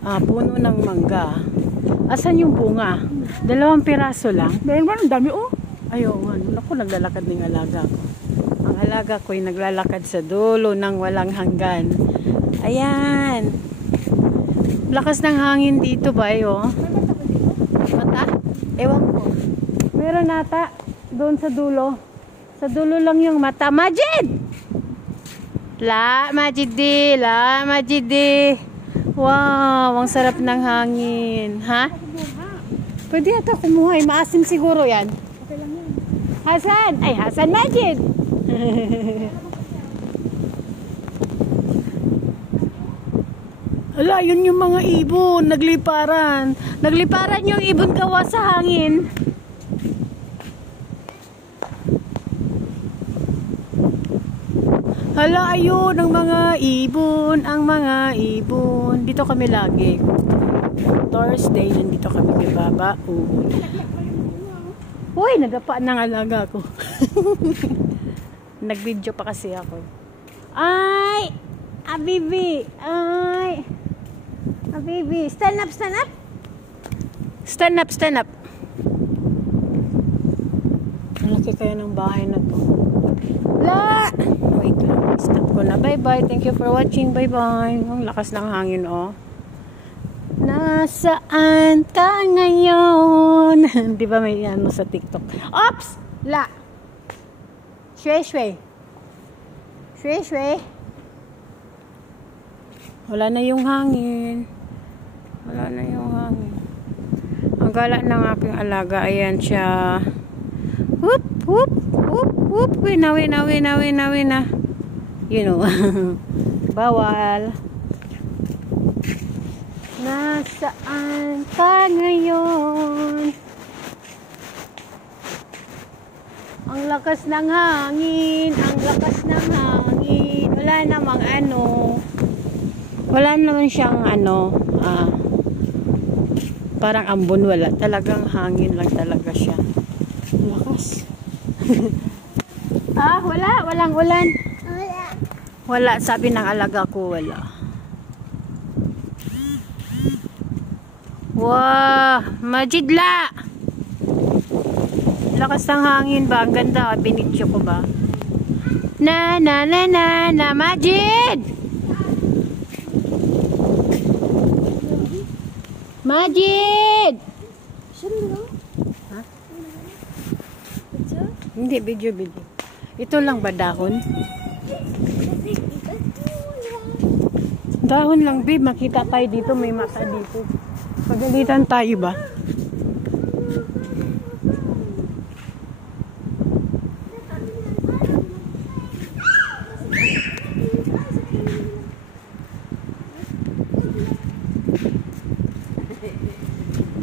puno ng mangga. Asan yung bunga? 2 piraso lang. Meron ba? Ang dami oh. Ayaw, naku, naglalakad ng alaga ko. Ang alaga ko ay naglalakad sa dulo ng walang hanggan. Ayan. Lakas ng hangin dito ba, oh. Mata? Ewan ko. Meron nata doon sa dulo. Sa dulo lang yung mata. Majid! Majid di. Wow, ang sarap ng hangin. Ha? Pwede ata kumuha. Maasim siguro yan. Okay lang yan. Hasan! Ay, Hasan Majid! Ala, yun yung mga ibon. Nagliparan. Nagliparan yung ibon gawa sa hangin. Hala, ayun ang mga ibon. Ang mga ibon. Dito kami lagi. Thursday, nandito kami kay Baba. Uy, nadapa ng alaga ko. Nag-video pa kasi ako. Ay! Abibi! Ay! Abibi! Stand up, stand up! Stand up, stand up! Malaki kaya ng bahay na to. La! Wait lang. Stop ko na. Bye-bye. Thank you for watching. Bye-bye. Ang lakas ng hangin, oh. Nasaan ka ngayon? Di ba may ano sa TikTok? Ops! La! Shwe-shwe. Shwe-shwe. Wala na yung hangin. Wala na yung hangin. Ang gala ng aking alaga. Ayan siya. Whoop! Whoop! Whoop! Whoop! Wina, wina, wina, wina, wina. You know. Bawal. Nasaan ka ngayon? Ang lakas ng hangin. Ang lakas ng hangin. Wala namang ano. Wala naman siyang ano. Parang ambon. Wala. Talagang hangin lang talaga siya. Ang lakas. Wala. Walang ulan. Wala. Sabi ng alaga ko, wala. Wow, Majidla! Lakas ng hangin ba? Ang ganda, binidyo ko ba? Na, Majid! Majid! Ha? Hindi, video. Ito lang ba dahon? Dahon lang, babe. Makita tayo dito, may mata dito. Pagalitan tayo ba?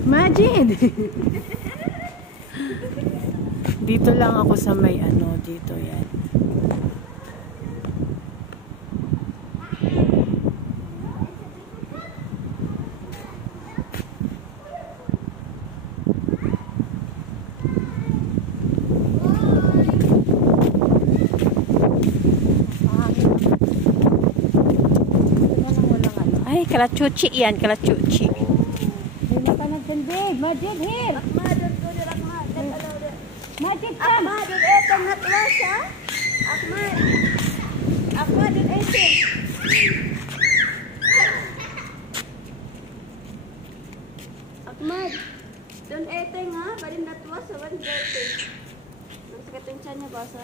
Majid! Dito lang ako sa may ano, dito yan. Ay, kalachuchi yan, kalachuchi. Hindi ka nagdandig. Majid, here! Majid, come! Ahmad, etong hatwa siya. Ahmad, etong. Ahmad, don etong ha, balin natwa sa 130. Ang sakit siya niya ba sa...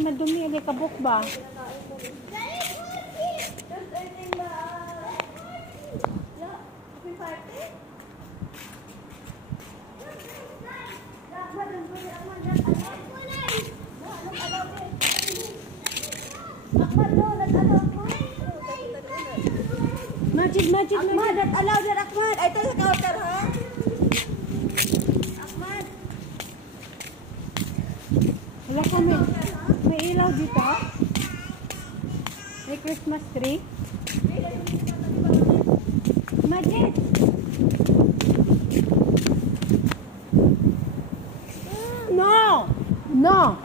Madumi, ali kabuk ba? Majid. Ahmad, alaw din Ahmad. Ay, ito sa counter ha. Ahmad. Wala kami. May ilaw dito. May Christmas tree. Majid. No.